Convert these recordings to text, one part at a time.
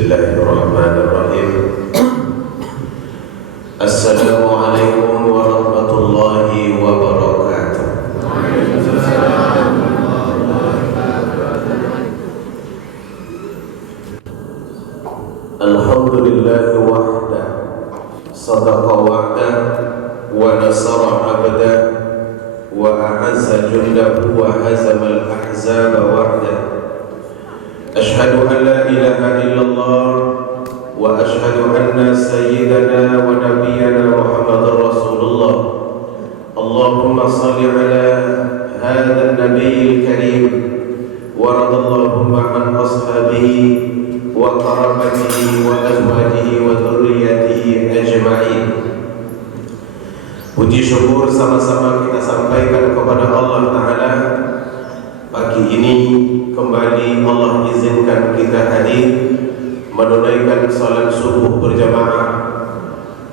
Bismillahirrahmanirrahim. Assalamualaikum warahmatullahi wabarakatuh. Alhamdulillahi wahda, sadaqa wa'da, wa nasara abda, wa a'azza jundahu, wa hazama al-ahzaba wahda. Ashhadu an la ilaha illallah wa ashhadu anna sayyidana wa nabiyyana Muhammadar Rasulullah. Allahumma salli ala hadha an-nabiyil karim wa radallahumma an ashabihi wa qarabatihi wa azwajihi wa dhurriyyatihi ajma'in. Puji syukur sama-sama kita sampaikan kepada Allah Ta'ala. Pagi ini kembali Allah izinkan kita hadir menunaikan salat subuh berjamaah.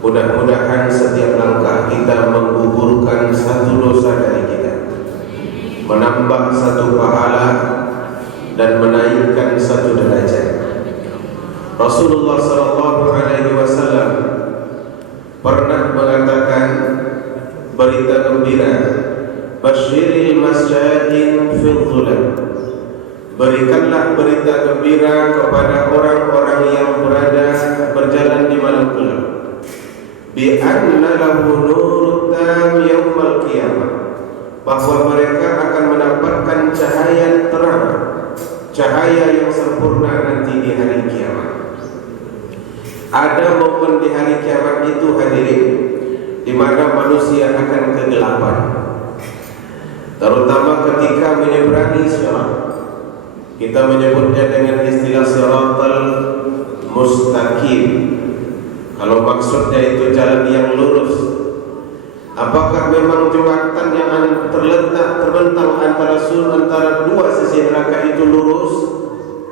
Mudah-mudahan setiap langkah kita menggugurkan satu dosa dari kita, menambah satu pahala dan menaikkan satu derajat. Rasulullah SAW pernah mengatakan berita gembira, basyiril masjidin fil dhulam. Berikanlah berita gembira kepada orang-orang yang berjalan di malam gelap, bi anna lahu nurut tam yaumal qiyamah, bahwa mereka akan mendapatkan cahaya terang, cahaya yang sempurna nanti di hari kiamat. Ada momen di hari kiamat itu hadirin, di mana manusia akan kegelapan, terutama ketika menyeberangi sirat. Kita menyebutnya dengan istilah siratal mustaqim. Kalau maksudnya itu jalan yang lurus. Apakah memang jembatan yang terbentang antara dua sisi neraka itu lurus?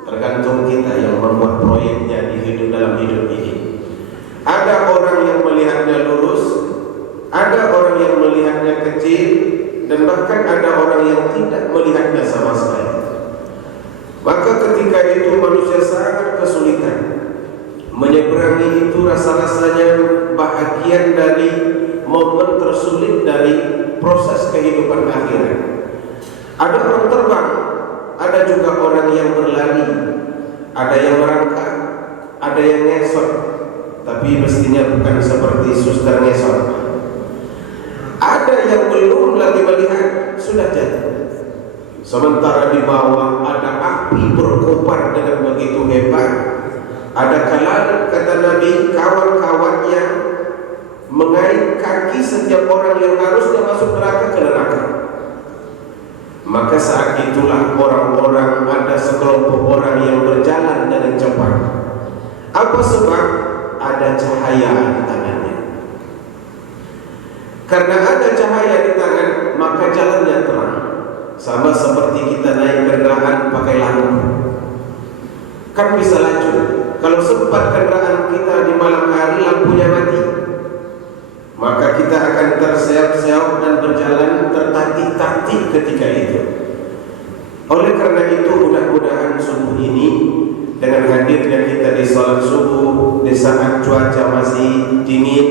Tergantung kita yang membuat proyeknya dalam hidup ini. Ada orang yang melihatnya lurus, ada orang yang melihatnya kecil, dan bahkan ada orang yang tidak melihatnya sama sekali. Maka ketika itu manusia sangat kesulitan menyeberangi itu. Rasa-rasanya bahagian dari momen tersulit dari proses kehidupan akhirat. Ada orang terbang, ada juga orang yang berlari, ada yang merangkak, ada yang ngesot, tapi mestinya bukan seperti suster ngesot. Ada yang belum lagi melihat, sudah jatuh. Sementara di bawah ada api berkobar dengan begitu hebat. Ada kalanya, kata Nabi, kawan-kawannya mengait kaki setiap orang yang harusnya masuk neraka ke neraka. Maka saat itulah orang-orang, ada sekelompok orang yang berjalan dengan cepat. Apa sebab? Ada cahaya di tangannya. Karena ada cahaya di tangan, maka jalannya terang. Sama seperti kita naik kendaraan pakai lampu, kan bisa laju. Kalau sempat kendaraan kita di malam hari lampunya mati, maka kita akan terseok-seok dan berjalan tertatih-tatih ketika itu. Oleh karena itu, mudah-mudahan subuh ini dengan hadirnya kita di salat subuh di saat cuaca masih dingin,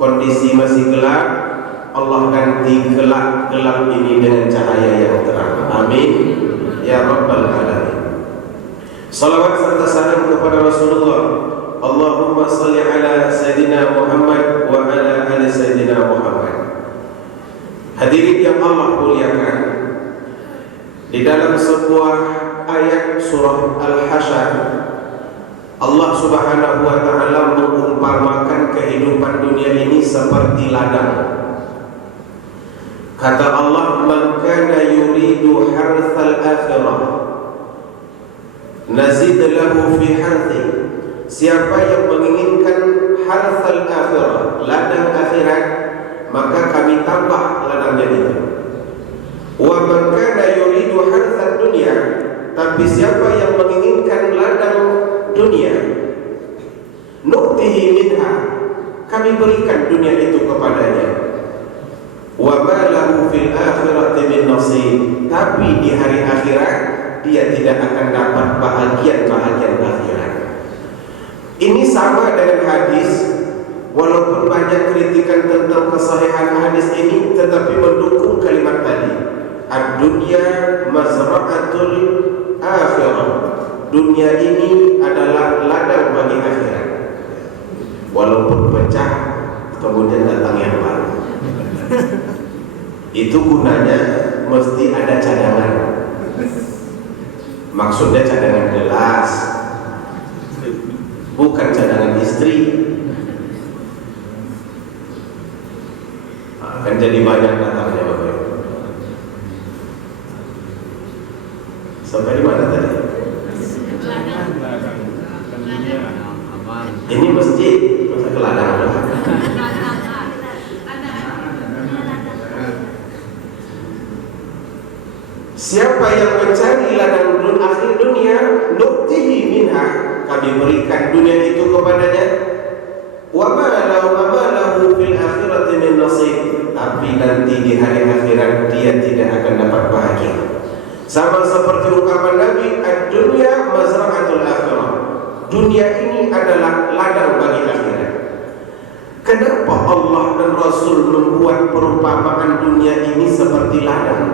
kondisi masih gelap, Allah ganti gelap-gelap ini dengan cahaya yang terang. Amin ya rabbal alamin. Salawat serta salam kepada Rasulullah. Allahumma salli ala Sayyidina Muhammad wa ala ali Sayyidina Muhammad. Hadirin yang Allah muliakan, di dalam sebuah ayat surah Al-Hasyr, Allah Subhanahu wa ta'ala mengumpamakan kehidupan dunia ini seperti ladang. Kata Allah, man kana yuridu harthal akhirah nazid lahu fi harthi. Siapa yang menginginkan harthal akhirah, ladang akhirat, maka kami tambah ladangnya itu. Wa man kana yuridu harthal dunya, tapi siapa yang menginginkan ladang dunia, nu'tihi minha, kami berikan dunia itu kepadanya. Wa ma lahu fil akhirati min nasib, tapi di hari akhirat dia tidak akan dapat bahagian akhirat. Ini sama dengan hadis, walaupun banyak kritikan tentang kesahihan hadis ini, tetapi mendukung kalimat tadi. Ad-dunya mazra'atul akhirah. Dunia ini adalah ladang bagi akhirat. Walaupun pecah, kemudian datang yang baru. Itu gunanya mesti ada cadangan. Maksudnya cadangan gelas, bukan cadangan istri. Akan jadi banyak datangnya Bapak Ibu. Sampai di mana tadi? Ini masjid, masa ke ladang. Siapa yang mencari ladang akhir dunia, nuktihi minha, kami berikan dunia itu kepadanya. Wa ma lahu fil akhirati min nasib, tapi nanti di hari akhirat dia tidak akan dapat bahagia. Sama seperti ungkapan Nabi, ad-dunya mazra'atul akhirah. Dunia ini adalah ladang bagi akhirat. Kenapa Allah dan Rasul membuat perumpamaan dunia ini seperti ladang?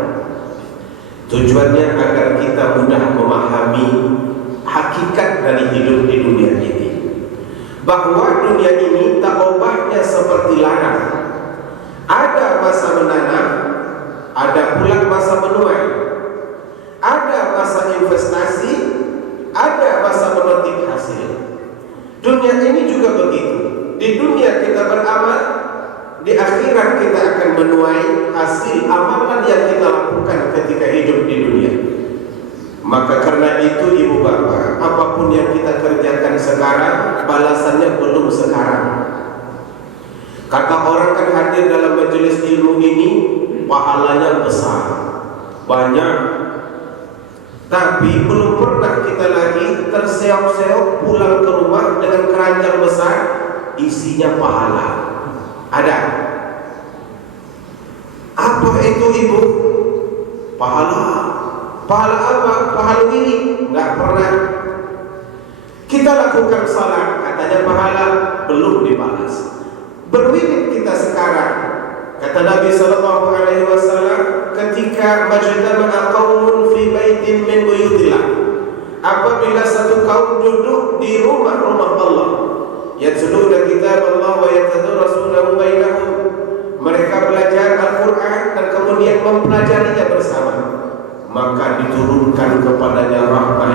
Tujuannya agar kita mudah memahami hakikat dari hidup di dunia ini. Bahwa dunia ini tak ubahnya seperti ladang. Ada masa menanam, ada pula masa menuai. Ada masa investasi, ada masa memetik hasil. Dunia ini juga begitu. Di dunia kita beramal, di akhirat kita akan menuai hasil amalan yang kita lakukan ketika hidup di dunia. Maka karena itu ibu bapak, apapun yang kita kerjakan sekarang, balasannya belum sekarang. Kata orang kan hadir dalam majelis ilmu ini, pahalanya besar, banyak. Tapi belum pernah kita lagi terseok-seok pulang ke rumah dengan keranjang besar, isinya pahala. Ada. Apa itu ibu? Pahala. Pahala apa? Pahala ini nggak pernah. Kita lakukan salat, katanya pahala, belum dibalas. Berwirid kita sekarang, kata Nabi sallallahu alaihi wasallam, ketika majtama'a qaumun fi baitin min buyutillah, apabila satu kaum duduk di rumah-rumah Allah, yatluna kitab Allah wa yatadarasunahu bainahum, mereka belajar Al-Quran dan kemudian mempelajarinya bersama, maka diturunkan kepadanya rahmat,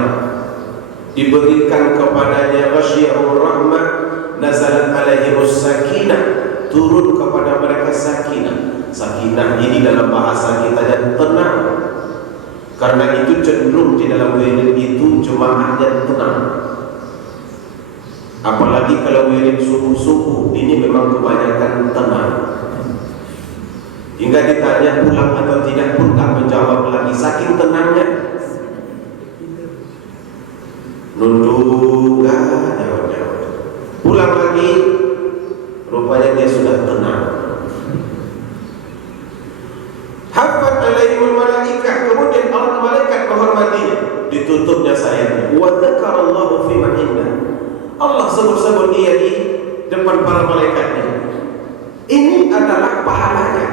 diberikan kepadanya ghasyiyahur rahmah, nazalat alaihimus sakinah, turun kepada mereka sakinah. Sakinah ini dalam bahasa kita yang tenang. Karena itu cenderung di dalam wirid itu jemaahnya tenang. Apalagi kalau wirid subuh-subuh, ini memang kebanyakan tenang. Hingga ditanya pulang atau tidak pun tak menjawab lagi, saking tenangnya. Nunduk, gak jawab-jawab. Pulang lagi, rupanya dia sudah tenang. Hafat alaihimul malaikah, kemudian Allah malaikat menghormatinya, ditutupnya sayapnya. Wa dzakarallahu fi man indah, Allah sebut-sebut dia di depan para malaikatnya. Ini adalah pahalanya,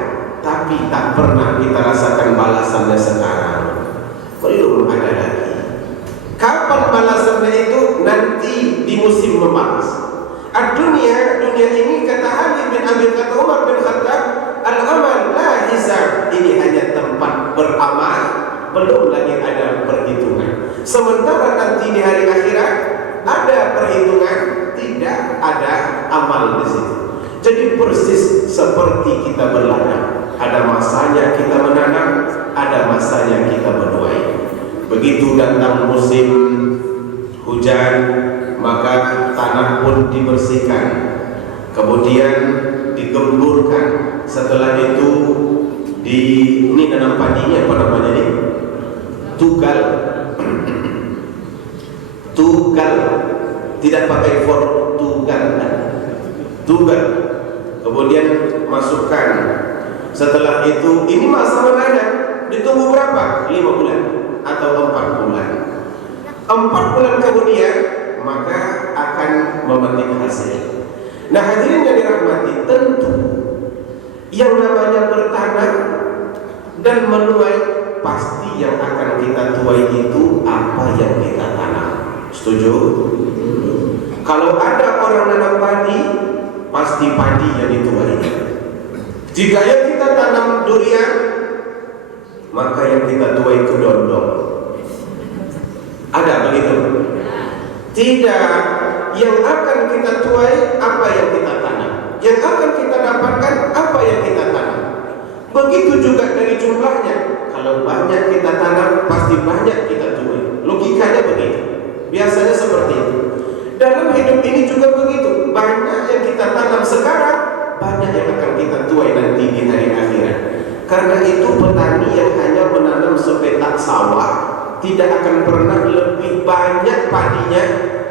tapi tak pernah kita rasakan balasannya sekarang. Belum ada lagi. Kapan balasannya itu? Nanti di musim membalas. Dunia ini kata Ali bin Abi kata Umar bin Khattab, al-amal la hisab, ini hanya tempat beramal, belum lagi ada perhitungan. Sementara nanti di hari akhirat ada perhitungan, tidak ada amal di situ. Jadi persis seperti kita berladang, ada masanya kita menanam, ada masanya kita menuai. Begitu datang musim hujan, maka tanah pun dibersihkan, kemudian digemburkan. Setelah itu ini nanam padinya apa namanya ini? Tugal. Tugal. Tidak pakai for, tugal. Tugal. Kemudian masukkan. Setelah itu ini masa menanam. Ditunggu berapa? 5 bulan atau 4 bulan. 4 bulan kemudian maka akan akan memetik hasil. Nah hadirin yang dirahmati, tentu yang namanya bertanam dan menuai, pasti yang akan kita tuai itu apa yang kita tanam. Setuju? Kalau ada orang nanam padi, pasti padi yang dituai. Jika yang kita tanam durian, maka yang kita tuai itu dondong. Ada begitu? Tidak. Yang akan kita tuai apa yang kita tanam. Yang akan kita dapatkan apa yang kita tanam. Begitu juga dari jumlahnya. Kalau banyak kita tanam, pasti banyak kita tuai. Logikanya begitu. Biasanya seperti itu. Dalam hidup ini juga begitu. Banyak yang kita tanam sekarang, banyak yang akan kita tuai nanti di hari akhirat. Karena itu petani yang hanya menanam sepetak sawah tidak akan pernah lebih banyak padinya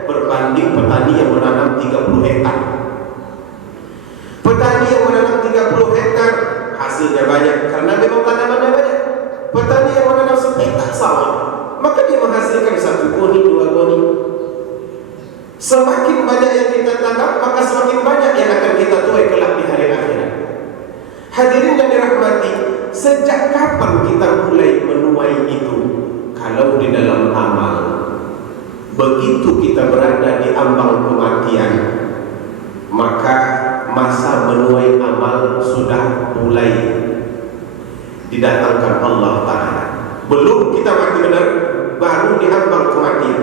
berbanding petani yang menanam 30 hektar. Petani yang menanam 30 hektar hasilnya banyak karena memang tanamannya banyak. Petani yang menanam sepetak sawah, maka dia menghasilkan 1 goni, 2 goni. Semakin banyak yang kita tanam, maka semakin banyak yang akan kita tuai kelak di hari akhirat. Hadirin yang dirahmati, sejak kapan kita mulai menuai itu? Kalau di dalam amal, begitu kita berada di ambang kematian, maka masa menuai amal sudah mulai didatangkan Allah Ta'ala. Belum kita mati benar, baru di ambang kematian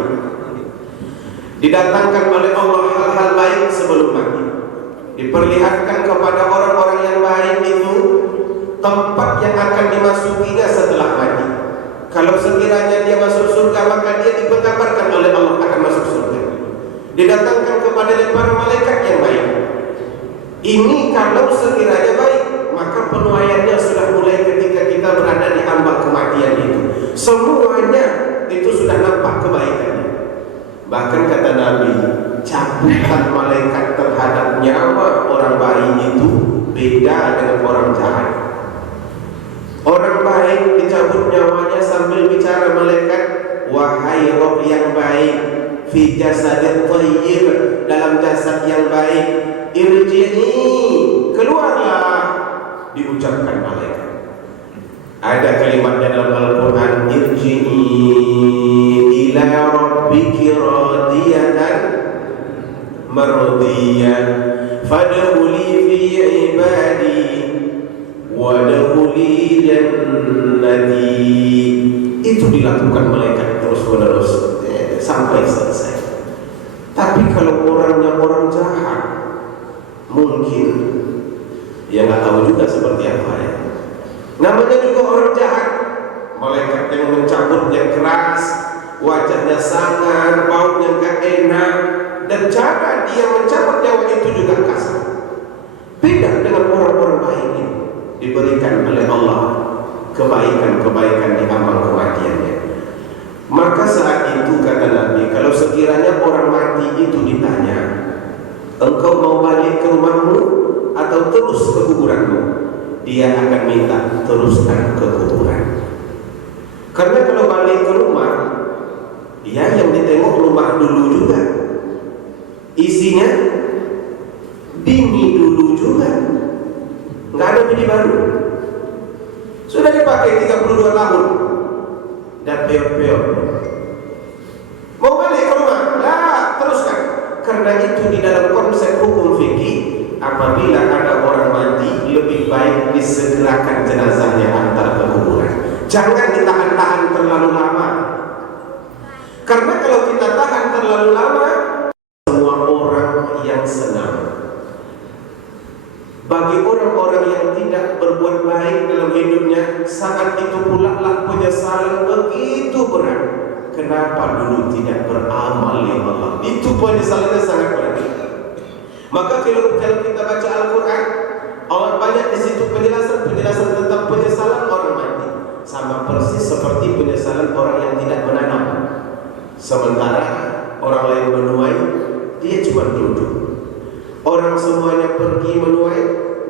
didatangkan oleh Allah hal-hal baik sebelum mati. Diperlihatkan kepada orang-orang yang baik itu tempat yang akan dimasukinya setelah mati. Kalau sekiranya dia masuk surga, maka dia diberkabarkan oleh Allah akan masuk surga. Didatangkan kepada para malaikat yang baik. Ini kalau sekiranya baik, maka penuaiannya sudah mulai ketika kita berada di ambang kematian itu. Semuanya itu sudah nampak kebaikannya. Bahkan kata Nabi, cabutan malaikat terhadap nyawa orang baik itu beda dengan orang jahat. Orang baik dicabut nyawanya sambil bicara malaikat, wahai roh yang baik, fi jasadin thayyib, dalam jasad yang baik, irji'i, keluarlah, diucapkan malaikat. Ada kalimatnya dalam Al-Quran, irji'i ila rabbiki radiyatan mardiyah fadkhuli fi ibadi wadkhuli jannati. Itu dilakukan malaikat terus-menerus sampai selesai. Tapi kalau orangnya orang jahat, mungkin ya nggak tahu juga seperti apa ya. Namanya juga orang jahat. Malaikat yang mencabutnya keras, wajahnya sangar, baunya nggak enak, dan cara dia mencabut nyawa itu juga kasar. Beda dengan orang-orang baik ini, diberikan oleh Allah kebaikan-kebaikan di ambang kematiannya. Maka saat itu kata Nabi, kalau sekiranya orang mati itu ditanya, engkau mau balik ke rumahmu atau terus ke kuburanmu? Dia akan minta teruskan ke kuburan. Karena kalau balik ke rumah, ya yang ditengok rumah dulu juga, isinya bini dulu juga, nggak ada bini baru, sudah dipakai 32 tahun dan peot-peot. Mau balik ke rumah? Lah, teruskan. Karena itu di dalam konsep hukum fikih, apabila ada orang mati, lebih baik disegerakan jenazahnya antar ke kuburan. Jangan ditahan-tahan terlalu lama. Karena kalau kita tahan terlalu lama, semua orang yang senang. Bagi orang-orang yang tidak berbuat baik dalam hidupnya, saat itu pula lah penyesalan begitu berat. Kenapa dulu tidak beramal ya Allah? Itu penyesalannya sangat berat. Maka kalau kita baca Al-Quran, Allah banyak di situ penjelasan tentang penyesalan orang mati. Sama persis seperti penyesalan orang yang tidak menanam. Sementara orang lain menuai, dia cuma duduk. Orang semuanya pergi menuai,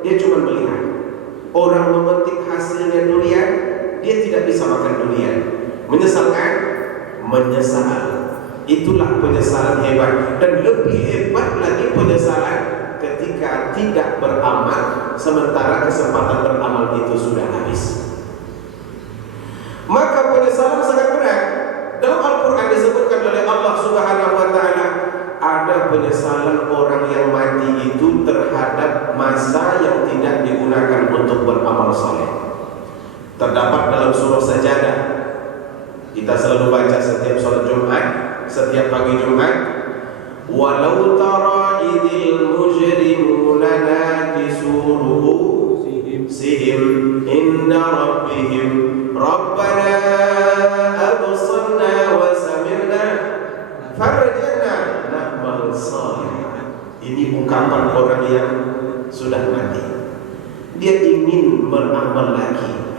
dia cuma melihat. Orang memetik hasilnya durian, dia tidak bisa makan durian. Menyesalkan? Menyesal. Itulah penyesalan hebat. Dan lebih hebat lagi penyesalan ketika tidak beramal sementara kesempatan beramal itu sudah habis. Maka penyesalan sangat berat. Dalam Al-Quran disebutkan oleh Allah Subhanahu wa ta'ala, ada penyesalan orang yang mati itu terhadap masa yang tidak digunakan untuk beramal soleh. Terdapat dalam surah Sajadah. Kita selalu baca setiap sholat Jumat, setiap pagi Jumat. Walau tara idil mujrimuna nakisu ru'usihim inda rabbihim rabbana absarna wa sami'na farja'na na'mal salih. Ini ungkapan orang yang sudah mati. Dia ingin beramal lagi.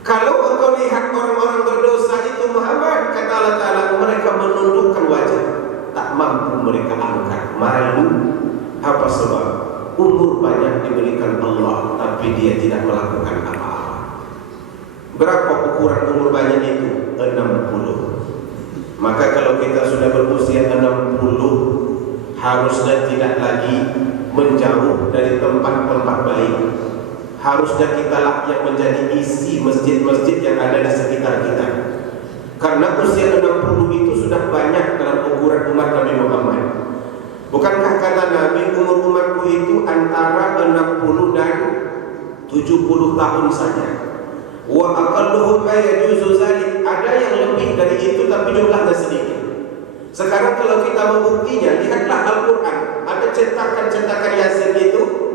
Kalau engkau lihat orang-orang berdosa itu Muhammad, kata Allah Ta'ala, mereka menundukkan wajah, tak mampu mereka angkat, malu. Apa sebab? Umur banyak diberikan Allah, tapi dia tidak melakukan apa-apa. Berapa ukuran umur banyak itu? 60. Maka kalau kita sudah berusia 60, harusnya tidak lagi menjauh dari tempat-tempat baik. Harusnya kitalah yang menjadi isi masjid-masjid yang ada di sekitar kita. Karena usia 60 itu sudah banyak dalam ukuran umat Nabi Muhammad. Bukankah kata Nabi, umur umatku itu antara 60 dan 70 tahun saja. Wa aqalluhum ma yajuzu zalik. Ada yang lebih dari itu tapi jumlahnya sedikit. Sekarang kalau kita membuktinya, lihatlah Al-Quran. Ada cetakan-cetakan Yasin itu.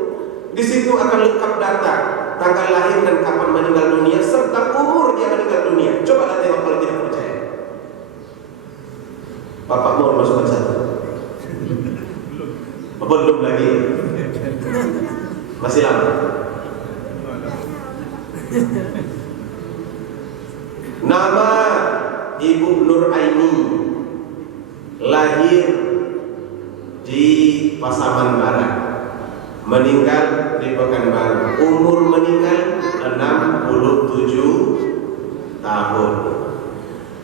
Di situ akan lengkap data tanggal lahir dan kapan meninggal dunia serta umur dia meninggal dunia. Coba tengok kalau tidak percaya. Bapak mau masuk satu? Belum lagi. Masih lama. Nama Ibu Nur Aini, lahir di Pasaman Barat, meninggal di Pekanbaru. Umur meninggal 67 tahun.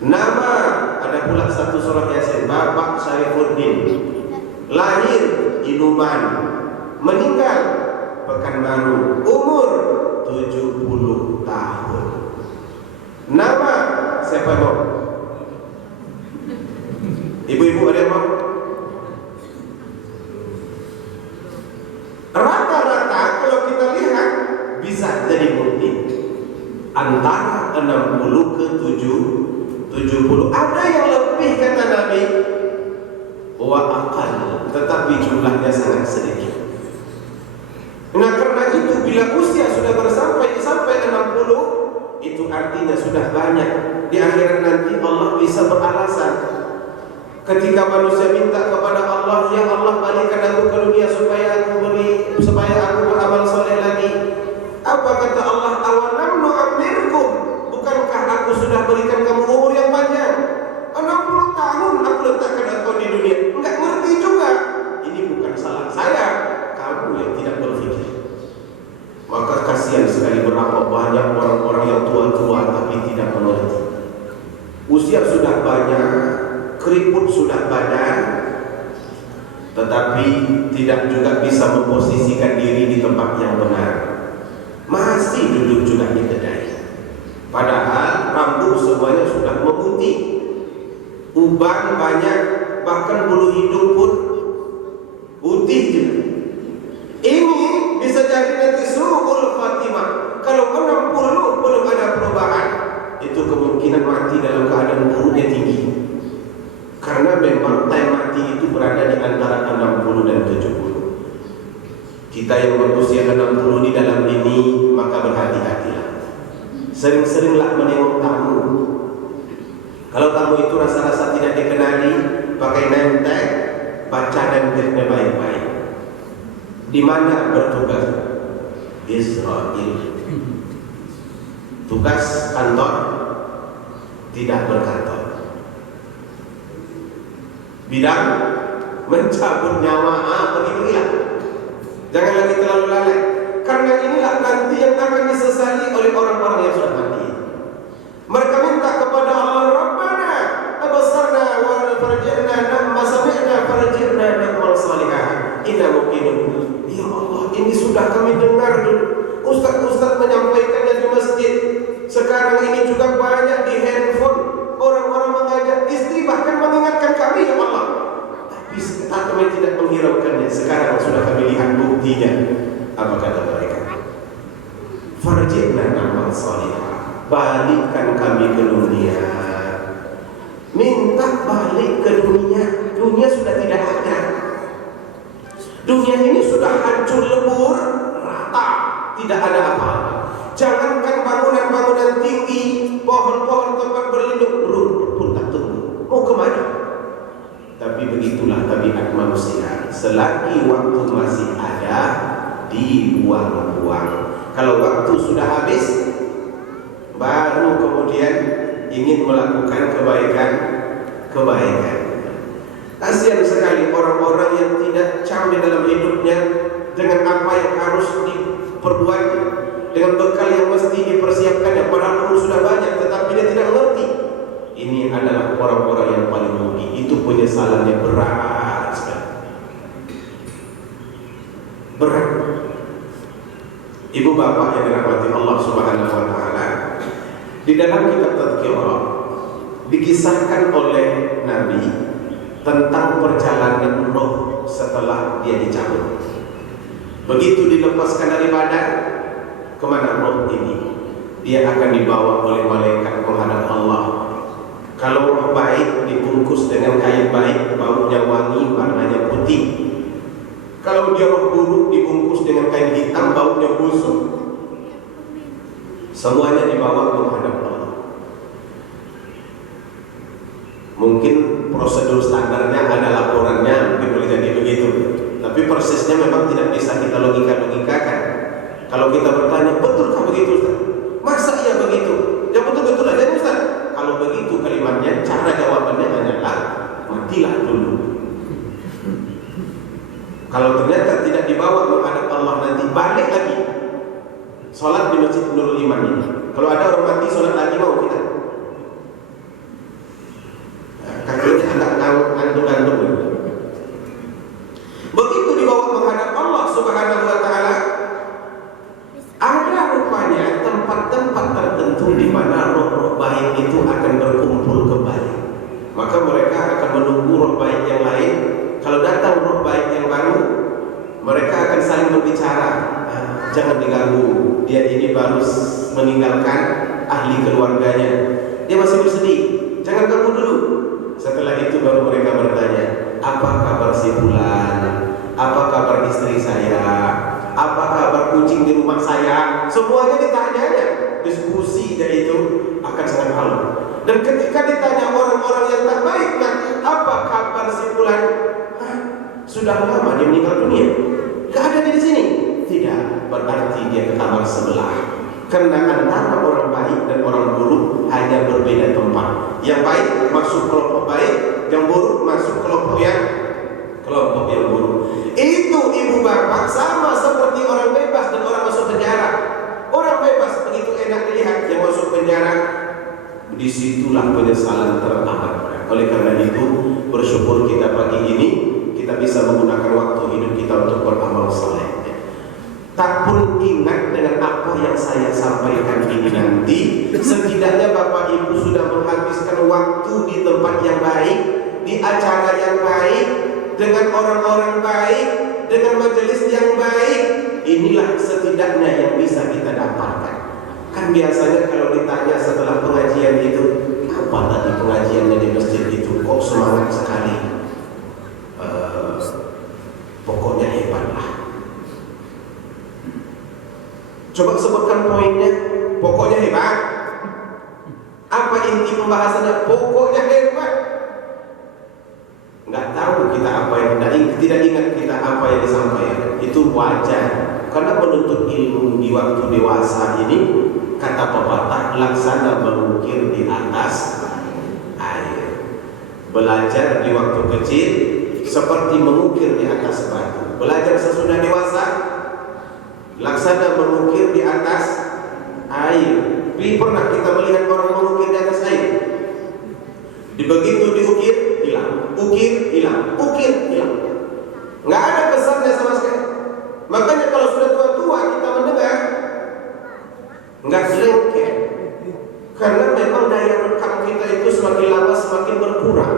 Nama, ada pula satu surah Yasin, Bapak Syarifuddin, lahir di Numan, meninggal Pekanbaru. Umur 70 tahun. Nama siapa mau? Ibu-ibu ada yang mau? Rata-rata kalau kita lihat bisa jadi bukti antara 60 ke 70. Ada yang lebih kata Nabi, wa aqal, tetapi jumlahnya sangat sedikit. Nah karena itu bila usia sudah sampai 60, itu artinya sudah banyak. Di akhirat nanti Allah bisa beralasan. Ketika manusia minta kepada Allah, ya Allah balikan aku ke dunia supaya aku beramal soleh lagi. Apa kata Allah? Awalam nu'ammirkum, bukankah aku sudah berikan kamu umur yang panjang? 60 tahun aku letakkan engkau di dunia. Enggak ngerti juga. Ini bukan salah saya, kamu yang tidak berpikir. Maka kasihan sekali berapa banyak orang-orang yang tua-tua tapi tidak mengerti. Usia sudah banyak, keriput sudah banyak, tetapi tidak juga bisa memposisikan diri di tempat yang benar. Masih duduk juga di kedai. Padahal rambut semuanya sudah memutih, uban banyak, bahkan bulu hidung pun putih juga. Ini bisa jadi nanti su'ul khatimah. Kalau 60 belum ada perubahan, itu kemungkinan mati dalam keadaan buruknya tinggi. Karena memang time mati itu berada di antara 60 dan 70. Kita yang berusia 60 di dalam ini, maka berhati-hatilah. Sering-seringlah menengok tamu. Kalau tamu itu rasa-rasa tidak dikenali, pakai name tag, baca name tagnya baik-baik. Di mana bertugas? Israel. Tugas kantor tidak berkantor. Bidang mencabut nyawa, begitu ya. Jangan lagi terlalu lalai. Karena inilah nanti yang akan disesali oleh orang-orang yang sudah mati. Mereka minta kepada Allah, Rabbana abasarna lana ma sami'na farji'na na'mal salihah inna muqinun. Ya Allah, ini sudah kami dengar dulu. Ustaz-ustaz menyampaikannya di masjid. Sekarang ini juga banyak di handphone. Orang-orang mengajak istri bahkan mengingatkan kami, ya Allah. Tapi kami tidak menghiraukannya. Sekarang sudah kami lihat buktinya. Apa kata mereka? Farji'na na'mal salihah. Balikkan kami ke dunia. Minta balik ke dunia. Dunia sudah tidak ada. Dunia ini sudah hancur lebur, rata, tidak ada apa-apa. Jangankan bangunan-bangunan tinggi, pohon-pohon tempat berlindung, rumput pun tak tumbuh. Mau kemana? Tapi begitulah tabiat manusia. Selagi waktu masih ada, dibuang-buang. Kalau waktu sudah habis, baru kemudian ingin melakukan kebaikan. Kasihan sekali orang-orang yang tidak campai dalam hidupnya dengan apa yang harus diperbuat, dengan bekal yang mesti dipersiapkannya. Padahal umur sudah banyak, tetapi dia tidak mengerti. Ini adalah orang-orang yang paling rugi. Itu penyesalannya berat sekali. Berat. Ibu bapak yang dirahmati Allah Subhanahu wa taala, di dalam kitab Tadhkirah dikisahkan oleh Nabi tentang perjalanan roh setelah dia dicabut. Begitu dilepaskan dari badan, kemana roh ini? Dia akan dibawa oleh malaikat menghadap Allah. Kalau roh baik dibungkus dengan kain baik, baunya wangi, warnanya putih. Kalau dia roh buruk dibungkus dengan kain hitam, baunya busuk. Semuanya dibawa menghadap Allah. Mungkin prosedur standarnya ada laporannya, mungkin boleh jadi begitu. Tapi persisnya memang tidak bisa kita logika-logikakan. Kalau kita bertanya, betulkah begitu Ustaz? Masa iya begitu? Ya betul-betul aja Ustaz. Kalau begitu kalimatnya, cara jawabannya hanyalah matilah dulu. Kalau ternyata tidak dibawa menghadap Allah, nanti balik lagi. Sholat di Masjid Nurul Iman ini. Kalau ada orang mati sholat lagi, mau kita? Kakinya agak ngantuk-ngantuk. Begitu dibawa menghadap Allah Subhanahu wa taala, ada rupanya tempat-tempat tertentu di mana roh-roh baik itu akan berkumpul kembali. Maka mereka akan menunggu roh baik yang lain. Kalau datang roh baik yang baru, mereka akan saling berbicara. Jangan diganggu, dia ini baru meninggalkan ahli keluarganya, dia masih bersedih, jangan ganggu dulu. Setelah itu baru mereka bertanya, apa kabar si fulan? Apa kabar istri saya? Apa kabar kucing di rumah saya? Semuanya ditanyanya. Diskusi dari itu akan sangat halus. Dan ketika ditanya orang-orang yang tak baik, nanti apa kabar si fulan? Sudah lama dia meninggal dunia, gak ada di sini. Tidak, berarti dia ke kamar sebelah. Karena antara orang baik dan orang buruk hanya berbeda tempat. Yang baik masuk kelompok baik, yang buruk masuk kelompok yang buruk. Itu ibu bapak sama seperti orang bebas dan orang masuk penjara. Orang bebas begitu enak dilihat, yang masuk penjara, disitulah penyesalan teramat. Oleh karena itu, bersyukur kita pagi ini kita bisa menggunakan waktu hidup kita untuk beramal saleh. Tak pun ingat dengan apa yang saya sampaikan ini nanti, setidaknya Bapak Ibu sudah menghabiskan waktu di tempat yang baik, di acara yang baik, dengan orang-orang baik, dengan majelis yang baik. Inilah setidaknya yang bisa kita dapatkan. Kan biasanya kalau ditanya setelah pengajian itu, apa tadi pengajiannya di masjid itu, kok semangat sekali? Pokoknya hebat lah. Coba sebutkan poinnya. Pokoknya hebat. Apa inti pembahasannya? Pokoknya hebat. Nggak tahu kita apa yang tidak ingat kita apa yang disampaikan. Itu wajar. Karena menuntut ilmu di waktu dewasa ini, kata pepatah, laksana mengukir di atas air. Belajar di waktu kecil seperti mengukir di atas batu. Belajar sesudah dewasa, laksana mengukir di atas air. Pernah kita melihat orang mengukir di atas air? Begitu diukir, hilang. Ukir, Makanya kalau sudah tua-tua kita mendengar nggak selengket, karena memang daya rekam kita itu semakin lama semakin berkurang.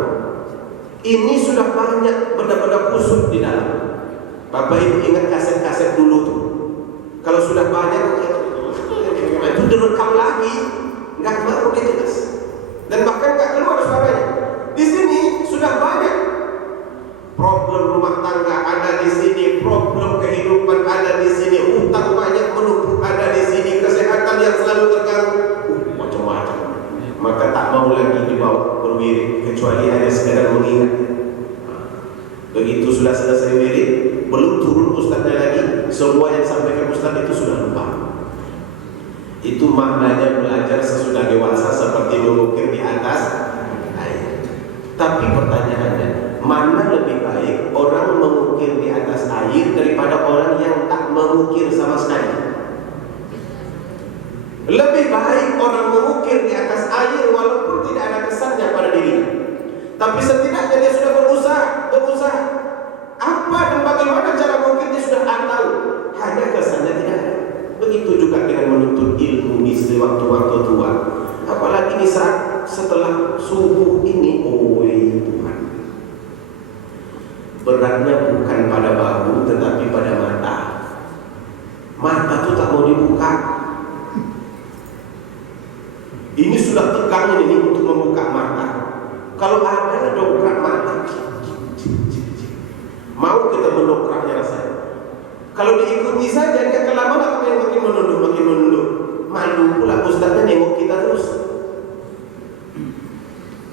Ini sudah banyak benda-benda kusut di dalam. Bapak Ibu ingat kaset-kaset dulu tuh, kalau sudah banyak itu direkam lagi, nggak baru jelas, dan bahkan nggak keluar suaranya. Di sini sudah banyak problem rumah tangga ada di sini, problem kehidupan ada di sini, hutang banyak menumpuk ada di sini, kesehatan yang selalu terganggu, macam-macam. Maka tak mau lagi dibawa berwirid, kecuali hanya sekadar mengingat. Begitu sudah selesai wirid, belum turun ustaznya lagi, semua yang sampaikan ustaz itu sudah lupa. Itu maknanya belajar sesudah dewasa seperti mengukir di atas air. Tapi pertanyaannya, mana lebih baik orang mengukir di atas air daripada orang yang tak mengukir sama sekali? Lebih baik orang mengukir di atas air walaupun tidak ada kesannya pada dirinya, tapi setidaknya dia sudah berusaha. Apa dan bagaimana cara mengukir dia sudah tahu, hanya kesannya tidak ada. Begitu juga dengan menuntut ilmu di waktu-waktu tua, apalagi di saat setelah subuh ini. Tuhan, beratnya bukan pada bahu tetapi pada mata. Mata itu tak mau dibuka. Ini sudah tegang ini untuk membuka mata. Kalau ada dongkrak mata, mau kita mendongkraknya rasanya. Kalau diikuti saja, dia kelamaan akan makin menunduk. Malu pula ustaznya nengok kita terus.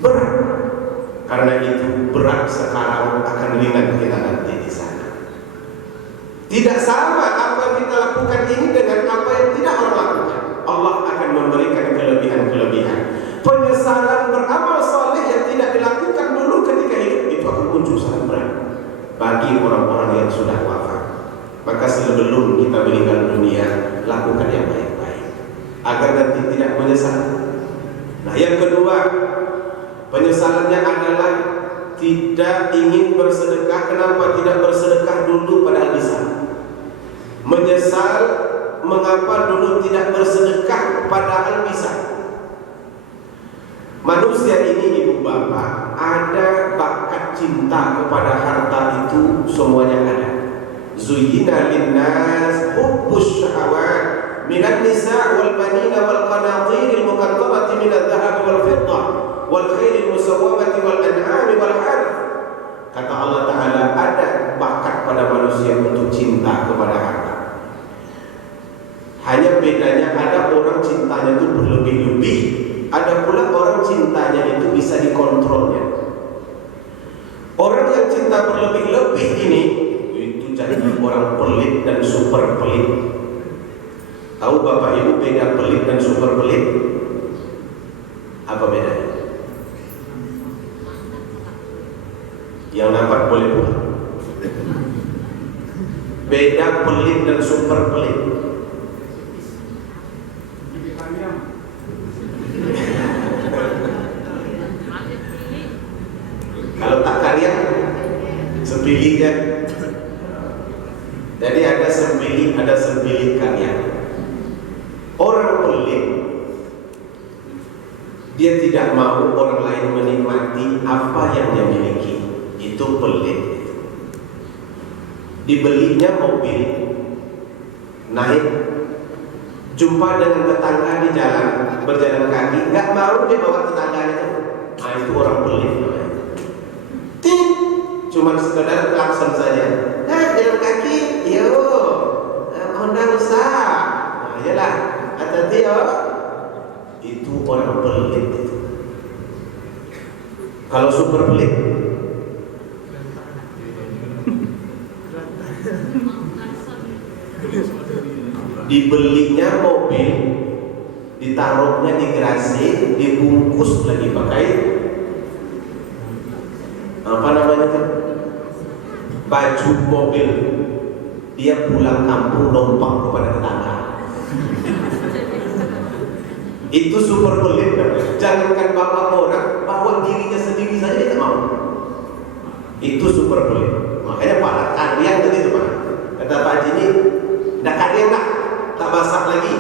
Berat. Karena itu berat sekarang akan ringan kita nanti di sana. Tidak sama apa yang kita lakukan ini dengan apa yang tidak orang lakukan. Allah akan memberikan kelebihan-kelebihan. Penyesalan beramal saleh yang tidak dilakukan dulu ketika hidup itu akan muncul sangat berat bagi orang-orang yang sudah wafat. Maka sebelum kita meninggal dunia, lakukan yang baik-baik agar nanti tidak menyesal. Nah, yang kedua, penyesalannya adalah tidak ingin bersedekah. Kenapa tidak bersedekah dulu padahal bisa? Menyesal mengapa dulu tidak bersedekah padahal bisa. Manusia ini, ibu bapak, ada bakat cinta kepada harta itu semuanya ada. Zuyyina linnas hubbus syahawat minan nisa' wal banina wal qanatir al muqantarati min adh-dhahab wal fiddah wal khayl al musawwamati wal an'am wal harth. Kata Allah Ta'ala, ada bakat pada manusia untuk cinta kepada harta. Hanya bedanya ada orang cintanya itu berlebih-lebih, ada pula orang cintanya itu bisa dikontrolnya. Orang yang cinta berlebih-lebih ini itu jadi orang pelit dan super pelit. Tahu Bapak Ibu beda pelit dan super pelit? Apa bedanya? Yang dapat boleh pulang. Beda pelit dan super pelit. Kalau tak karya, sepilihnya. Jadi ada sepilih karya. Orang pelit, dia tidak mau orang lain menikmati apa yang dia miliki. Itu pelit. Dibelinya mobil, naik, jumpa dengan tetangga di jalan, berjalan kaki, nggak mau dia bawa tetangganya itu. Nah, itu orang pelit. Cuma sekedar klakson saja. Jalan kaki, yo, Honda rusak. Nah, iyalah, hati-hati yo. Itu orang pelit itu. Kalau super pelit, dibelinya mobil, ditaruhnya di garasi, dibungkus lagi pakai apa namanya itu? Baju mobil. Dia pulang kampung numpang kepada tetangga. Itu super pelit. Jangankan bawa orang, bawa dirinya sendiri saja dia tak mau. Itu super pelit. Makanya para kalian tadi itu Pak, kata Pak Haji ini tak basah lagi.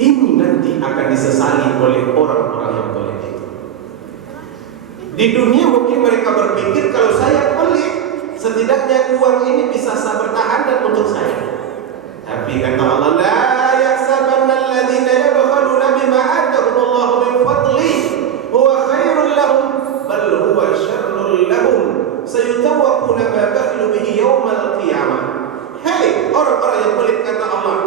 Ini nanti akan disesali oleh orang-orang yang pelit itu. Di dunia mungkin mereka berpikir kalau saya pelit, setidaknya uang ini bisa saya bertahan untuk saya. Tapi kata Allah, la yahsabanna alladhina yabkhaluna bima atahumullahu min fadli huwa khairul lahum bal huwa syarrul lahum sayutawaquna ma bakhilu bihi yawmal qiyamah. Hei orang-orang yang pelit, kata Allah,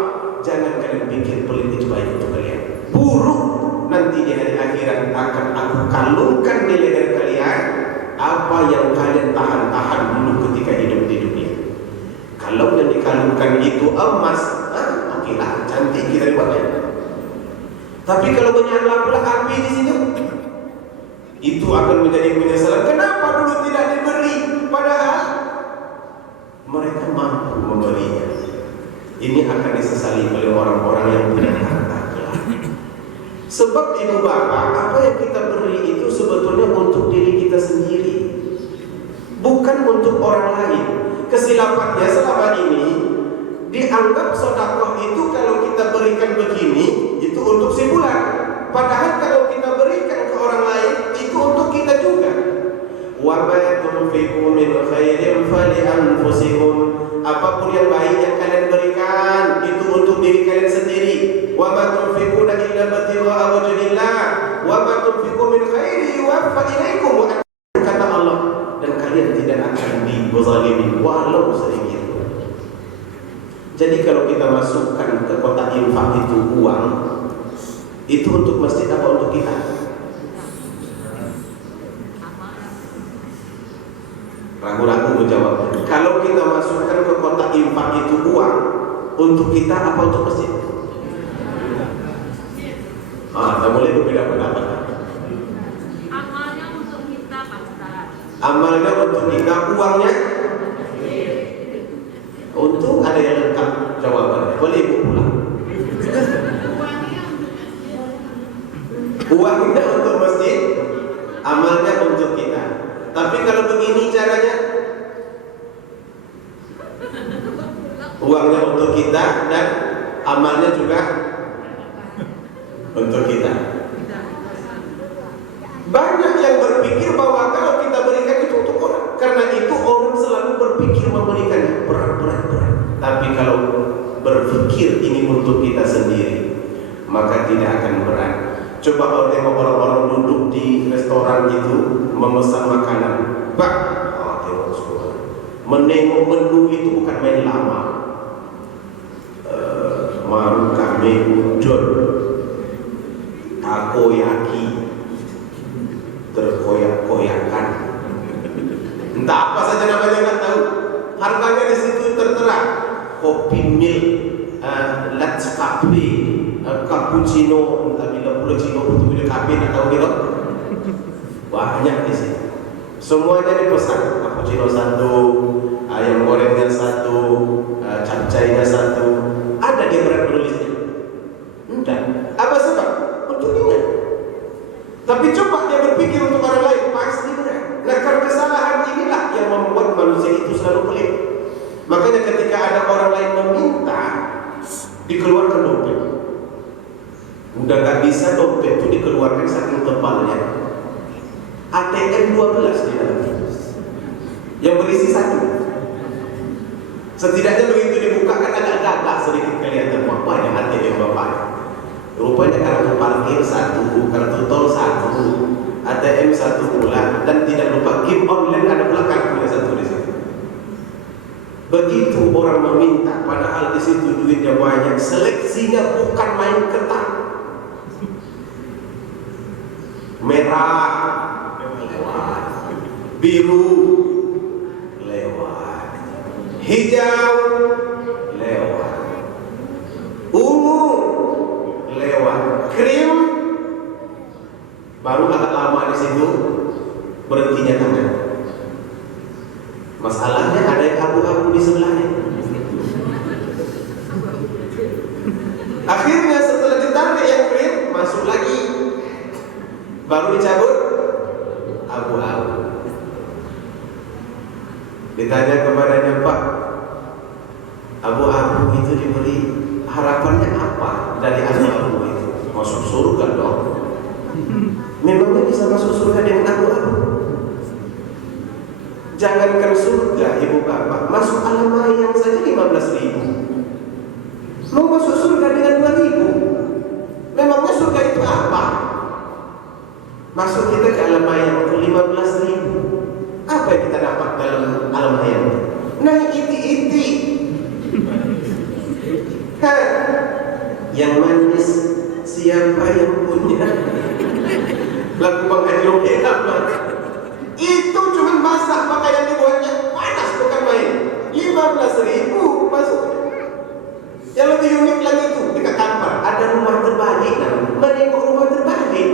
jangan kalian pikir pelit itu baik untuk kalian. Buruk nanti di hari akhirat akan aku kalungkan di leher kalian apa yang kalian tahan-tahan dulu ketika hidup di dunia. Kalau yang dikalungkan itu emas, oke lah, cantik kita dibuatnya. Tapi kalau menyala pula api di situ, itu akan menjadi penyesalan. Kenapa dulu tidak diberi? Padahal mereka mampu memberinya. Ini akan disesali oleh orang-orang yang punya harta kelak. Sebab ibu bapak, apa yang kita beri itu sebetulnya untuk diri kita sendiri, bukan untuk orang lain. Kesilapannya selama ini dianggap sedekah itu kalau kita berikan begini itu untuk si fulan. Padahal kalau kita berikan ke orang lain itu untuk kita juga. Wa ma tunfiqu min khairin fali anfusikum. Apapun yang baik yang kalian berikan itu untuk diri kalian sendiri. Wa ma tunfiquna illa ibtigha'a wajhillah wa ma tunfiqu min khairin yuwaffa ilaikum. Kata Allah, dan kalian tidak akan dizalimi walau sedikit. Jadi kalau kita masukkan ke kotak infak itu uang, itu untuk masjid apa untuk kita? Ragu-ragu menjawab. Kalau kita masukkan ke kotak infak itu uang, untuk kita apa untuk masjid? Tak boleh berbeda pendapat. Amalnya untuk kita, uangnya untung ada yang lengkap jawabannya. Boleh ibu pulang. Uangnya untuk masjid, amalnya untuk kita. Tapi kalau begini caranya, uangnya untuk kita dan amalnya juga untuk kita. Banyak yang berpikir bahwa kalau kita berikan itu untuk orang, karena itu orang selalu berpikir memberikannya berat. Tapi kalau berpikir ini untuk kita sendiri, maka tidak akan berat. Coba kalau tengok orang-orang duduk di restoran itu memesan makanan, Pak, tengok semua. Menengok menu itu bukan main lama. Maru kami ujol, takoyaki, terkoyak-koyakan, entah apa saja namanya nggak tahu. Harganya di situ tertera. Kopi milk, latte cafe, cappuccino, entah bila pula cino betul-betul kafe nak tahu gitu. Banyak di sini. Semuanya dipesan. Cappuccino satu, ayam gorengnya satu, capcaynya satu. Ada dia berat menulisnya. Entah. Apa sebab? Untuk dia. Tapi coba dia berpikir untuk orang lain, pasti berat. Nah, karena kesalahan inilah yang membuat manusia itu selalu pelit. Makanya ketika ada orang lain meminta, dikeluarkan dompet. Udah gak bisa dompet itu dikeluarkan saking tebalnya. ATM 12 di dalamnya, yang berisi satu. Setidaknya begitu dibukakan agak gagah sedikit kelihatan banyak ATM bapak. Rupanya kartu parkir satu, kartu tol satu, ATM satu pula, dan tidak lupa game online ada pula kartunya satu di situ. Begitu orang meminta, padahal di situ duitnya banyak, seleksinya bukan main ketat. Merah lewat, biru lewat, hijau lewat, ungu lewat, krim baru agak lama di situ berhentinya tangan. Masalahnya ada yang abu-abu di sebelahnya. Akhirnya setelah ditarik yang krim, masuk lagi, baru dicabut abu-abu. Ditanya kepadanya, Pak, abu-abu itu Memangnya bisa masuk surga dengan abu-abu? Jangankan surga ibu bapak, masuk alam mayang saja 15.000. Mau masuk surga dengan 2.000? Memangnya surga itu apa? Masuk kita ke alam mayang untuk 15.000. Apa yang kita dapat dalam alam mayang? Naik iti-iti. Yang manis siapa yang punya? Lagu Bang Haji apa? Itu cuma basah, pakaian dibuatnya panas, bukan main. 15.000 masuk. Yang lebih unik lagi itu dekat kantor ada rumah terbalik, menengok rumah terbalik.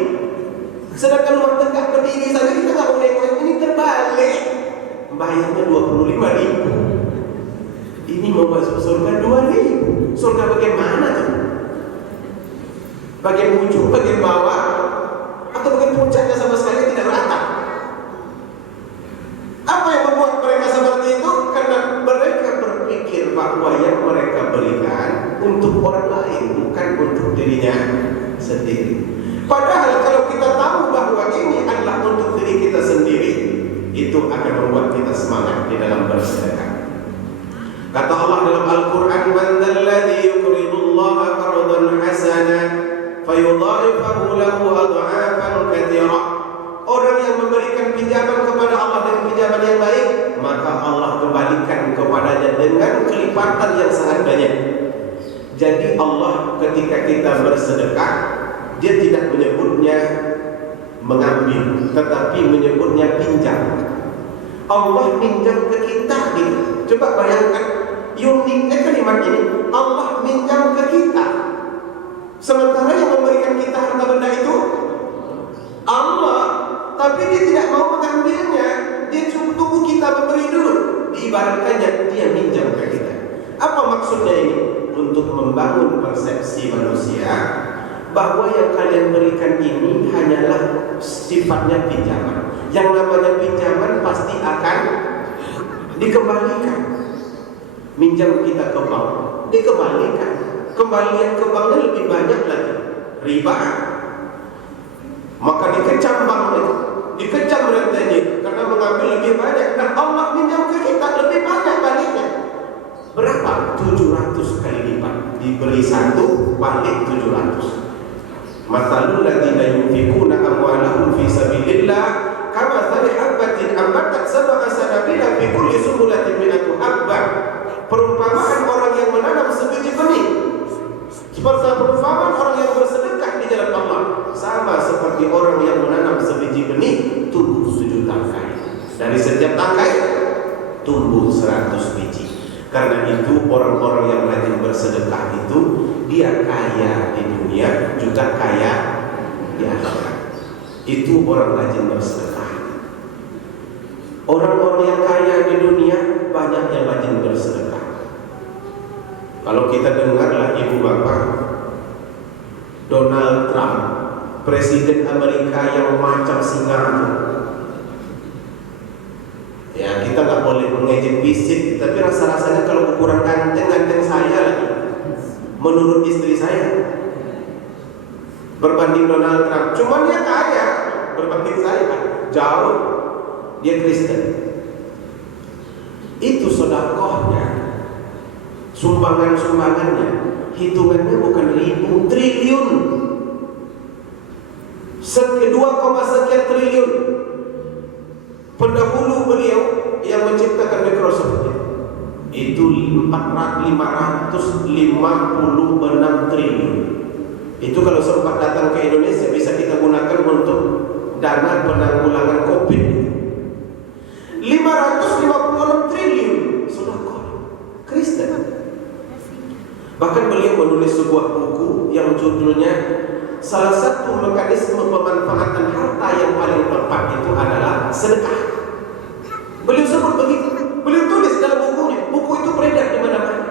Sedangkan rumah tegak berdiri saja kita nggak boleh nengok, ini terbalik. Bayarnya 25.000. Ini mau masuk surga 2.000. Surga bagaimana tuh? Bagian ujung, bagian bawah, atau bagian puncaknya sama sekali tidak rata? Apa yang membuat mereka seperti itu? Karena mereka berpikir bahwa yang mereka berikan untuk orang lain, bukan untuk dirinya sendiri. Padahal kalau kita tahu bahwa ini adalah untuk diri kita sendiri, itu akan membuat kita semangat di dalam bersedekah. Kata Allah dalam Al-Quran, "Man dzalladzi yuqridullaha qardan hasanan fayudha'ifahu lahu adha'afan katsira." Orang yang memberikan pinjaman kepada Allah dengan pinjaman yang baik, maka Allah kembalikan kepadanya dengan kelipatan yang sangat banyak. Jadi Allah ketika kita bersedekah, Dia tidak menyebutnya mengambil, tetapi menyebutnya pinjam. Allah pinjam ke kita gitu. Coba bayangkan uniknya kalimat ini, Allah pinjam ke kita. Sementara yang memberikan kita harta benda itu Allah, tapi Dia tidak mau mengambilnya. Dia cuma tunggu kita memberi dulu. Diibaratkannya Dia pinjam ke kita. Apa maksudnya ini? Untuk membangun persepsi manusia bahwa yang kalian berikan ini hanyalah sifatnya pinjaman. Yang namanya pinjaman pasti akan dikembalikan. Minjam kita ke bank, dikembalikan. Kembalian ke banknya lebih banyak lagi, riba. Maka dikecam banknya, dikecam rentenya karena mengambil lebih banyak. Dan Allah minjam ke kita lebih banyak baliknya. Berapa? 700 kali lipat. Diberi 1, balik 700. Mathalul ladzina yunfikuna amwalahum fi sabilillah kamathali habbatin ambatat sab'a sanabila fi kulli sunbulatin mi'atu habbah. Perumpamaan orang yang menanam sebiji benih seperti perumpamaan orang yang bersedekah di jalan Allah, sama seperti orang yang menanam sebiji benih tumbuh 7 tangkai. Dari setiap tangkai tumbuh 100 biji. Karena itu orang-orang yang rajin bersedekah itu dia kaya di dunia juga kaya di akhirat. Itu orang rajin bersedekah. Orang-orang yang kaya di dunia banyak yang rajin bersedekah. Kalau kita dengarlah ibu bapak, Donald Trump, presiden Amerika yang macam singa, ya kita nggak boleh mengejek fisik, tapi rasa-rasanya kalau ukuran ganteng saya lagi, menurut istri saya, berbanding Donald Trump, cuman dia kaya berbanding saya jauh, dia Kristen. Itu sedekahnya, sumbangan-sumbangannya, hitungannya bukan ribu, triliun, 2,sekian triliun. Pendahulu beliau yang menciptakan Microsoft itu 556 triliun. Itu kalau sempat datang ke Indonesia bisa kita gunakan untuk dana penanggulangan COVID. 556 triliun sedekah Kristen. Bahkan beliau menulis sebuah buku yang judulnya salah satu mekanisme pemanfaatan harta yang paling tepat itu adalah sedekah. Beliau sebut begitu. Beliau tulis dalam bukunya. Buku itu beredar di mana-mana.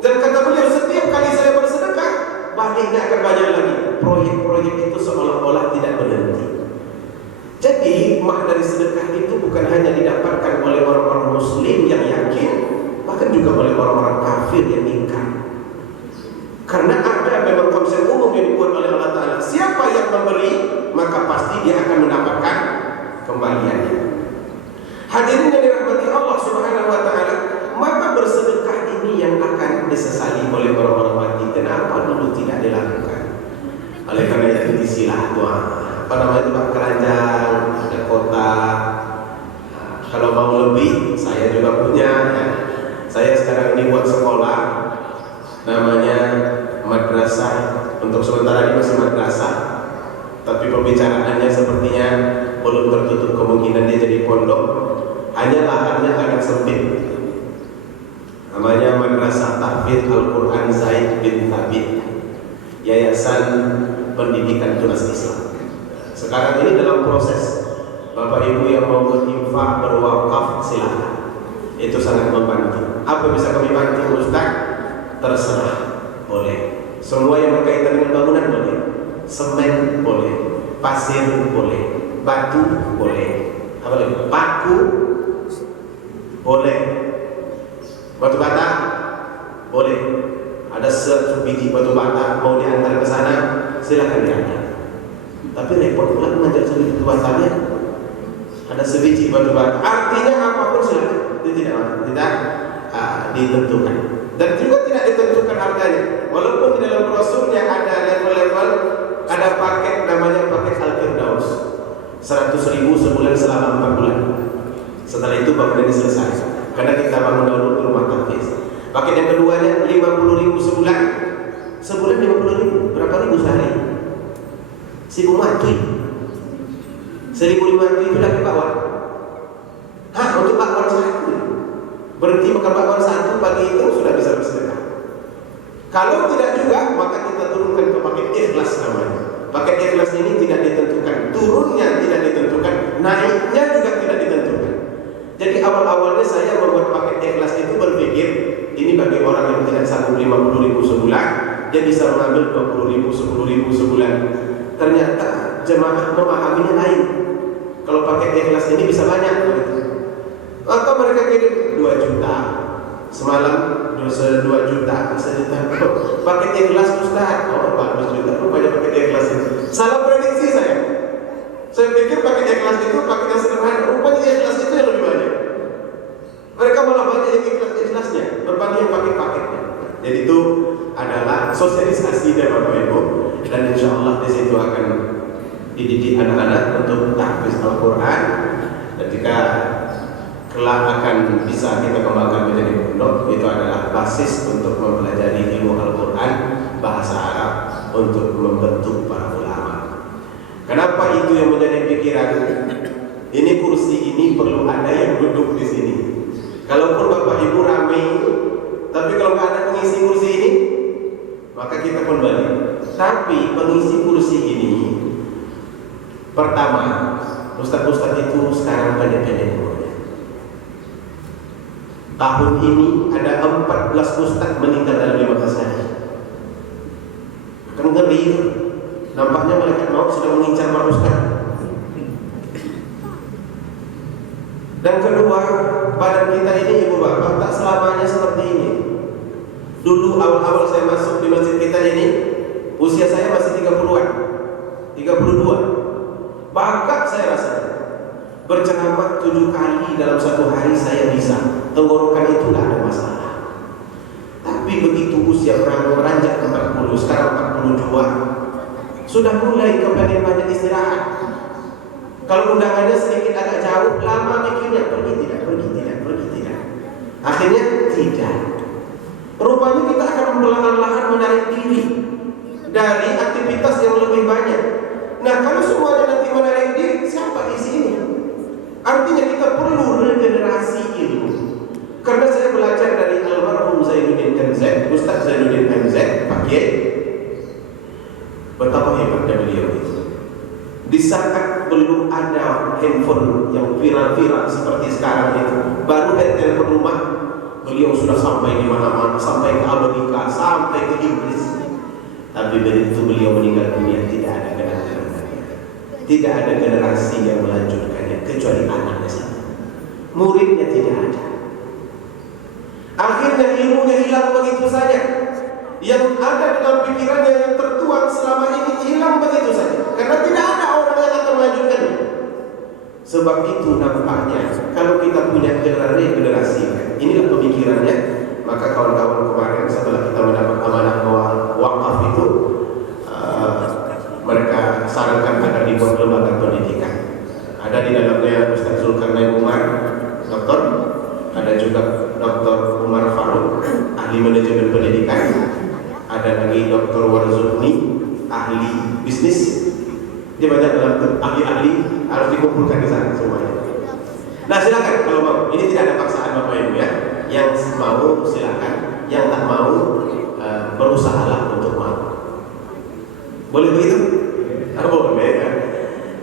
Dan kata beliau, setiap kali saya bersedekah, baliknya akan banyak lagi. Proyek-proyek itu seolah-olah tidak berhenti. Jadi hikmah dari sedekah itu bukan hanya didapatkan oleh orang-orang Muslim yang yakin, bahkan juga oleh orang-orang kafir yang ingkar. Karena ada memang konsep umum yang dibuat oleh Allah Ta'ala. Siapa yang memberi, maka pasti dia akan mendapatkan kembaliannya. Hadirin yang dirahmati Allah Subhanahu wa taala, maka bersedekah ini yang akan disesali oleh orang-orang mati. Kenapa dulu tidak dilakukan? Oleh karena itu disilah doa. Apa namanya itu Pak, keranjang, ada kota. Kalau mau lebih, saya juga punya. Ya. Saya sekarang ini buat sekolah, namanya madrasah. Untuk sementara ini masih madrasah, tapi pembicaraannya sepertinya belum tertutup kemungkinan dia jadi pondok. Hanya lahannya agak sempit. Namanya Madrasah Tahfidz Al-Quran Zaid bin Thabit, Yayasan Pendidikan Tunas Islam. Sekarang ini dalam proses. Bapak Ibu yang mau berinfak, berwakaf, silakan. Itu sangat membantu. Apa bisa kami bantu Ustaz? Terserah, boleh. Semua yang berkaitan dengan bangunan boleh. Semen boleh, pasir boleh, batu boleh, apa lagi? Paku boleh, batu bata boleh. Ada 100 biji batu bata mau diantar ke sana, silakan diantar. Tapi repot pula mengajar sebiji batu batanya. Ada sebiji batu bata, artinya apapun silakan. Itu tidak ditentukan, dan juga tidak ditentukan harganya. Walaupun di dalam brosurnya ada level-level, ada paket namanya paket Al-Firdaus, 100.000 sebulan selama 4 bulan. Setelah itu bangunan ini selesai, karena kita bangun dulu rumah tahfiz. Paket yang keduanya 50.000 sebulan. Sebulan 50.000, berapa ribu sehari? 1.500. 1.500 itu lagi bakwan. Untuk bakwan satu. Berhenti makan bakwan satu pagi itu sudah bisa bersedekah. Kalau tidak juga, maka kita turunkan ke paket ikhlas namanya. Paket ikhlas ini tidak ditentukan, turunnya tidak ditentukan, naiknya juga tidak ditentukan. Jadi awal-awalnya saya membuat paket ikhlas itu berpikir, ini bagi orang yang tidak sanggup 50.000 sebulan, dia bisa mengambil 20.000, 10.000 sebulan. Ternyata jemaah memahaminya lain. Kalau paket ikhlas ini bisa banyak. Maka mereka kirim 2 juta semalam, 2 juta, 1 juta. Paket ikhlas Ustaz, bagus juga, rupanya paket ikhlas itu. Salah prediksi saya. Saya pikir paket ikhlas itu paket yang sederhana, rupanya ikhlas itu yang lebih banyak. Mereka malah banyak yang ikhlasnya berbanding yang paket-paketnya. Jadi itu adalah sosialisasi dari Bapak Ibu, dan insya Allah di situ akan dididik anak-anak untuk tahfiz Al-Quran. Ketika kelak akan bisa kita kembangkan menjadi pondok, itu adalah basis untuk mempelajari ilmu Al-Quran, bahasa Arab, untuk membentuk para ulama. Kenapa itu yang menjadi pikiran? Ini kursi ini perlu ada yang duduk di sini. Kalaupun Bapak Ibu ramai, tapi kalau nggak ada pengisi kursi ini, maka kita pun balik. Tapi pengisi kursi ini, pertama, ustaz-ustaz itu sekarang pendek-pendek umurnya. Tahun ini ada 14 ustaz meninggal dalam 15 hari. Kan ngeri itu. Nampaknya malaikat maut sudah mengincar para ustaz. Dan kedua, badan kita ini ibu bapak tak selamanya seperti ini. Dulu awal-awal saya masuk di masjid kita ini, usia saya masih 30-an, 32. Bakat saya rasanya. Berceramah 7 kali dalam 1 hari saya bisa. Tenggorokan itu tidak ada masalah. Tapi begitu usia beranjak 40, sekarang 42, sudah mulai kembali banyak istirahat. Kalau undangannya sedikit agak jauh, lama mikirnya pergi tidak. Akhirnya tidak. Rupanya kita akan perlahan-lahan menarik diri dari aktivitas yang lebih banyak. Nah, kalau semuanya nanti menarik diri, siapa isinya? Artinya kita perlu regenerasi ilmu. Karena saya belajar dari almarhum Zainuddin MZ, Ustaz Zainuddin MZ, Pak Kiai, betapa hebatnya beliau itu. Di saat belum ada handphone yang viral-viral seperti sekarang itu, baru ada telepon rumah, beliau sudah sampai di mana-mana, sampai ke Amerika, sampai ke Inggris. Tapi begitu beliau meninggal dunia, tidak ada generasi, tidak ada generasi yang melanjutkannya kecuali anaknya saja. Muridnya tidak ada. Akhirnya ilmunya hilang begitu saja. Yang ada dalam pikirannya yang tertuang selama ini hilang begitu saja, karena tidak ada orang yang akan melanjutkannya. Sebab itu nampaknya kalau kita punya generasi, inilah pemikirannya, maka kawan-kawan kemarin setelah kita mendapat amanah wakaf itu, mereka sarankan agar dibuat lembaga pendidikan. Ada di dalamnya Ustaz Zulkarnain Umar, doktor, ada juga Dr. Umar Faruk, ahli manajemen pendidikan, ada lagi Dr. Warzulni, ahli bisnis. Dia banyak dalam ahli-ahli, harus dikumpulkan di sana semuanya. Nah silakan kalau mau, ini tidak ada paksaan Bapak Ibu ya. Yang mau silakan, yang tak mau berusahalah untuk mau. Boleh begitu? Boleh ya.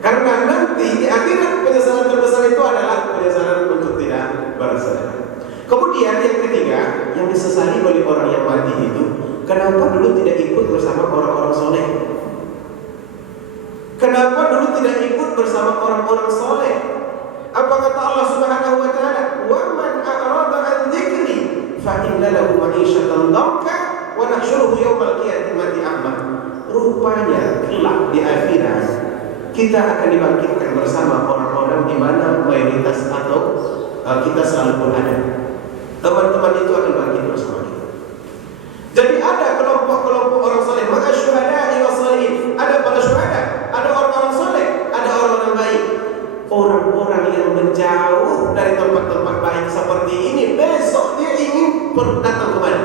Karena nanti di akhirat penyesalan terbesar itu adalah penyesalan untuk tidak bersedekah. Kemudian yang ketiga, yang disesali oleh orang yang mati itu, kenapa dulu tidak ikut bersama orang-orang soleh? Kenapa dulu tidak ikut bersama orang-orang soleh? Apa kata Allah Subhanahu wa taala? "Wa man a'rada 'an dzikri fa inna lahu ma'isyatan dhanka wa nahsyuruhu yaumal qiyamati a'ma." Rupanya kelak di akhirat kita akan dibangkitkan bersama orang-orang di mana mayoritas atau kita selalu berada. Teman-teman itu akan bangkit bersama kita. Jadi ada kelompok-kelompok orang soleh, maka syuhada wa shalihin. Ada para syuhada, ada orang-orang soleh, ada orang-orang baik. Orang-orang yang menjauh dari tempat-tempat baik seperti ini, besok dia ingin datang kemana?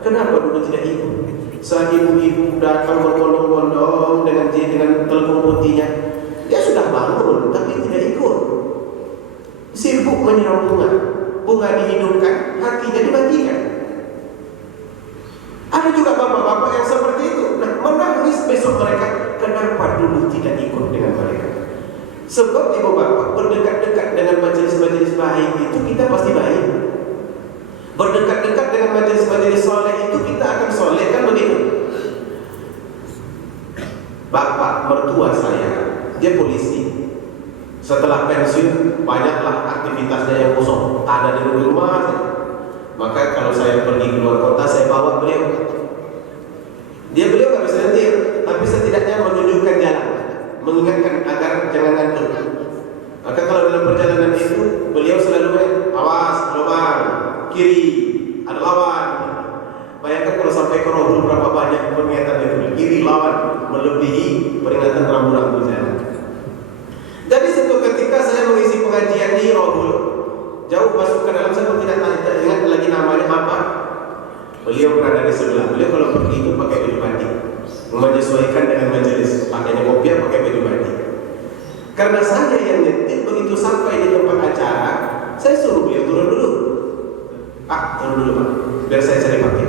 Kenapa dulu tidak ikut? Saat ibu-ibu datang berbondong-bondong dengan telepon putihnya, dia sudah bangun tapi tidak ikut. Sibuk menyiram bunga dihidupkan, hatinya dimatikan. Ada juga bapak-bapak yang seperti itu. Nah, menangis besok mereka, kenapa dulu tidak ikut dengan mereka? Sebab ibu bapak berdekat-dekat dengan majelis-majelis baik itu kita pasti baik. Berdekat-dekat dengan majelis-majelis soleh itu kita akan soleh, kan begitu? Bapak mertua saya, dia polisi. Setelah pensiun, banyaklah aktivitasnya yang kosong, ada di rumah saja. Maka kalau saya pergi keluar kota, saya bawa beliau. Beliau nggak bisa nyetir, tapi setidaknya menunjukkan jalan, mengingatkan agar jangan ngantuk. Maka kalau dalam perjalanan itu, beliau selalu awas, lubang, kiri, ada lawan. Bayangkan kalau sampai ke Rohul berapa banyak peringatan itu, kiri lawan, melebihi peringatan rambu-rambu jalan. Jadi satu ketika saya mengisi pengajian di Rohul, jauh masuk ke dalam, saya tidak ingat lagi namanya apa. Beliau berada di sebelah. Beliau kalau pergi itu pakai baju batik, menyesuaikan dengan majelis, pakainya kopiah, pakai baju batik. Karena saya yang nyetir, begitu sampai di tempat acara, saya suruh beliau turun dulu. Turun dulu Pak, biar saya cari pakai.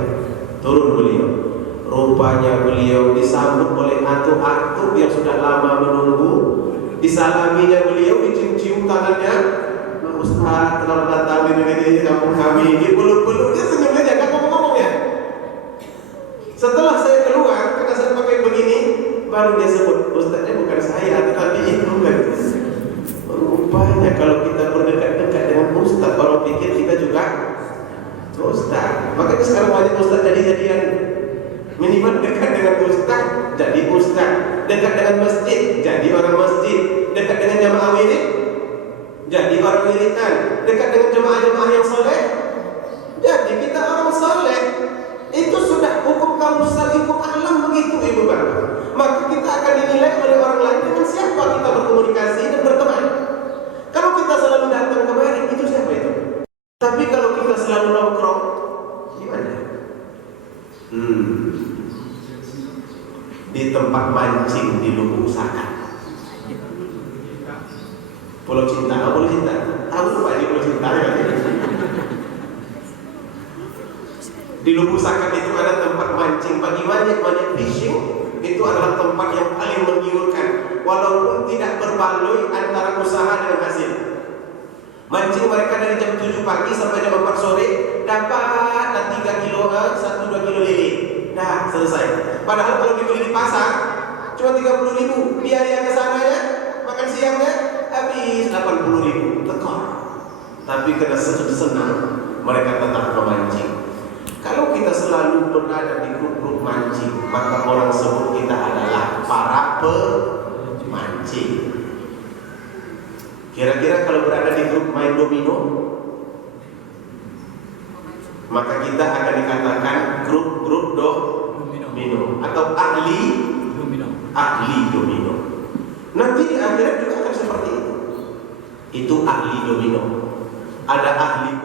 Turun beliau. Rupanya beliau disambut oleh atu-atu yang sudah lama menunggu. Disalaminya beliau, dicium-cium tangannya. Ustaz, kalau datang di negeri kampung kami, dia peluk-peluk, dia senyum aja, nggak ngomong-ngomong ya. Setelah saya keluar, karena saya pakai begini, baru dia sebut, Ustaznya bukan saya, tetapi itu kan. Rupanya kalau kita berdekat-dekat dengan Ustaz, orang pikir kita juga Ustaz. Makanya sekarang banyak Ustaz jadi-jadian. Minimal dekat dengan Ustaz, jadi Ustaz. Dekat dengan masjid, jadi orang masjid. Dekat dengan jamaah wirid, jadi orang wiridan. Dekat dengan jemaah-jemaah yang soleh, jadi kita orang soleh. Itu sudah hukum kausal, hukum alam begitu ibu bapak. Maka kita akan dinilai oleh orang lain dengan siapa kita berkomunikasi dan berteman. Kalau kita selalu datang kemari, itu siapa itu? Tapi kalau kita selalu nongkrong, gimana? Di tempat mancing di Lubuk Saka, Pulau Cinta, Pulau Cinta, tahu Pak di Pulau Cinta ya? Di Lubuk Saka itu ada tempat mancing bagi banyak fishing. Itu adalah tempat yang paling menggiurkan, walaupun tidak berbaloi antara usaha dengan hasil. Mancing mereka dari jam 7 pagi sampai jam 4 sore, dapat 3 kilo, 1-2 kilo lele. Dah selesai. Padahal kalau dibeli di pasar cuma 30.000, biaya ke sananya, makan siangnya habis 80.000, tekor. Tapi karena senang, mereka tetap memancing. Kalau kita selalu berada di grup maka orang sebut kita adalah para pemancing. Kira-kira kalau berada di grup main domino, maka kita akan dikatakan grup domino atau ahli domino. Nanti di akhirat juga akan seperti itu. Itu ahli domino. Ada ahli